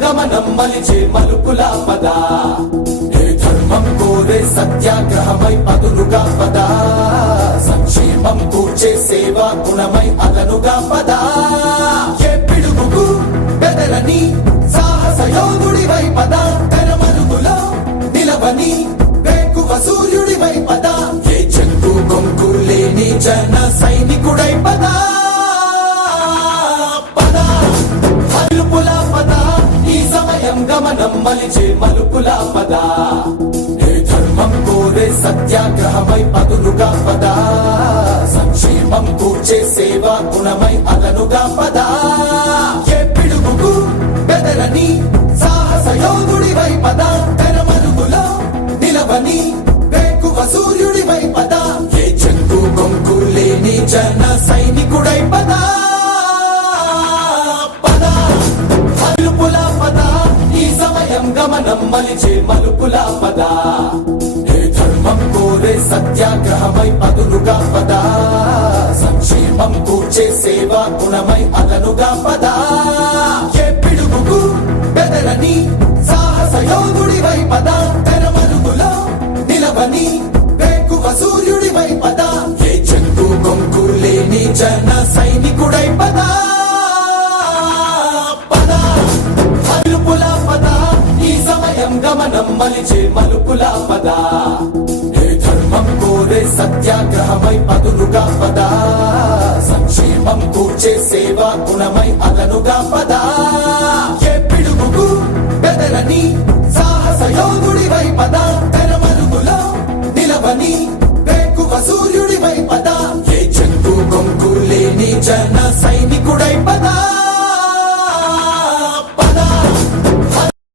గమనం మలిచే మలుపుల పద ఏ ధర్మం కోరే సత్యాగ్రహమై పదులుగా పద సంక్షేమం కూర్చే సేవా గుణమై అదనుగా పద ఏ పిడుగుకు బెదరని సాహస యోధుడివై పద తెరమరుగులో నిలవని వేకువ సూర్యుడివై పద ఏ చెంగు కొంకు లేని జన సైనికుడై పద గమనం మలిచే మలుపుల పద ఏ ధర్మం కోరే సత్యాగ్రహమై పదులుగా పద సంక్షేమం కూర్చే సేవా గుణమై అదనుగా పద ఏ పిడుగుకు బెదరని సాహస యోధుడివై పద తెరమరుగులో నిలవని వేకువ సూర్యుడివై పద ఏ చెంగు కొంకు లేని జన సైనికుడై పద గమనం మలిచే మలుపుల పద ఏ ధర్మం కోరే సత్యాగ్రహమై పదులుగా పద సంక్షేమం కూర్చే సేవా గుణమై అదనుగా పద ఏ పిడుగుకు బెదరని సాహస యోధుడివై పద తెరమరుగులో నిలవని వేకువ సూర్యుడివై పద ఏ చెంగు కొంకు లేని జన సైనికుడై పద గమనం మలిచే మలుపుల పద ఏ ధర్మం కోరే సత్యాగ్రహమై పదులుగా పద సంక్షేమం కూర్చే సేవా గుణమై అదనుగా పద